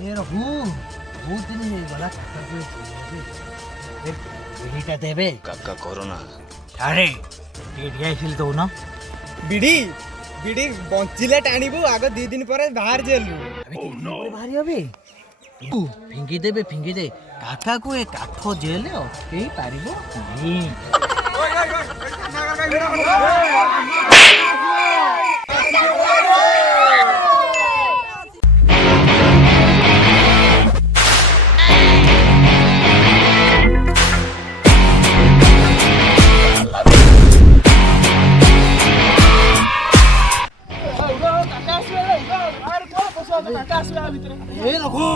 ये रहू बहुत दिन नहीं गला काका को बीड़ीटा देबे काका कोरोना अरे टिया हिल दो ना बिड़ी बिड़ी बंचिले टाणीबू आग 2 दिन पर बाहर जेलु अबे बाहरी अबे तू फिंगी दे काका को ए काठो जेल अटकेई पारिबो नहीं ए रघु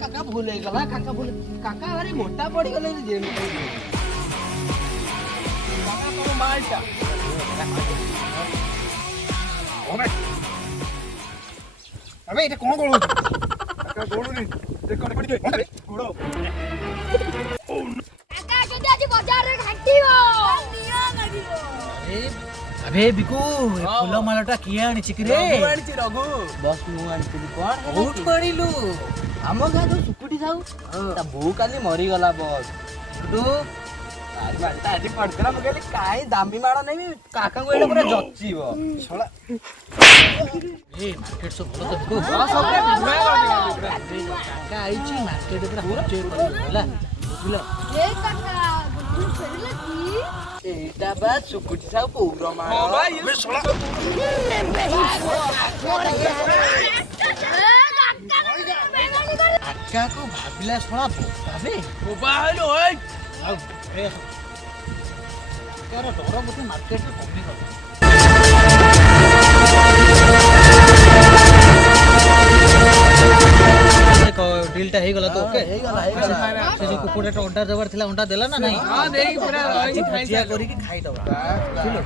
काका भूले गला काका अरे मोटा पड़ी गले जेल में काका तो मालटा अबे ये कौन गोळू काका गोळू नहीं देख कोन पड़ी गई कोन रे गोळो काका जदी आज बाजार रे घाटिबो निया लागिबो अबे बिकू फूल मालाटा किए आनी चिकरे आनी रघु बस मु आनी कोन बहुत पड़िलु हम गा तो सुकुटी जाऊ ता बो काली मरी गला बस तू आज मालटा आज पडकरा मगेली काय दामी माडा नाही काका को एटा पूरा जच्चीबो छोला ए मार्केट सब भलो तो बिकू हां सब रे काका आइची मार्केट पूरा होचे होला बुझलो ए काका गुड्डू फेरिला की एटा बात सुकुटी जाऊ पूरा माडा हां भाई ये छोला काका को भाबिला छोड़ा भाबे मोबाइल ओए ଆଉ ଏ କାହାର ଡର ବୋଧେ ମାର୍କେଟରେ କମିଗଲା ଡିଲଟା ହେଇଗଲା ତ ଓକେ ହେଇଗଲା ସେ ଯୋଉ କୁକୁଡ଼ାଟା ଅଣ୍ଡା ଦେବାର ଥିଲା ଅଣ୍ଡା ଦେଲା ନା ନାହିଁ हां देई पूरा ଖାଇଯିଆ କରିକି ଖାଇଦବା ବୁଝିଲ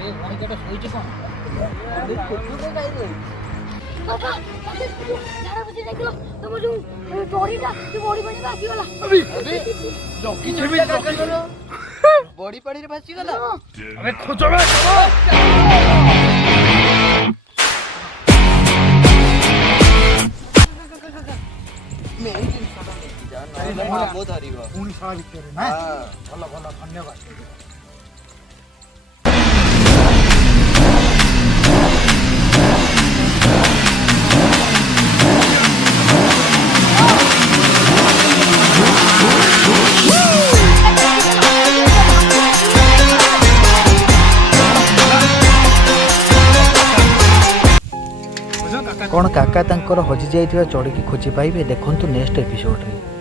ଏ ମଣିକାଟା ଶୋଇଛି କ'ଣ କୁକୁଡ଼ା ଖାଇଲେ काका यार मुझे देख लो तो मुझे बॉडीटा ये बॉडी बड़ी बाकी वाला अबे जॉकी छबी जॉकी करो बॉडी पड़ी रे भासी गला अबे खोजो बे चलो मैं ही जिन छोटा नहीं जान ना मामो धरिबो पुनी साला भितर ना भलो भलो धन्यवाद कौन काका तांकर हजि जाइथिबा चढ़ी खोजी पाइबे देखंतु नेक्स्ट एपिसोड रे।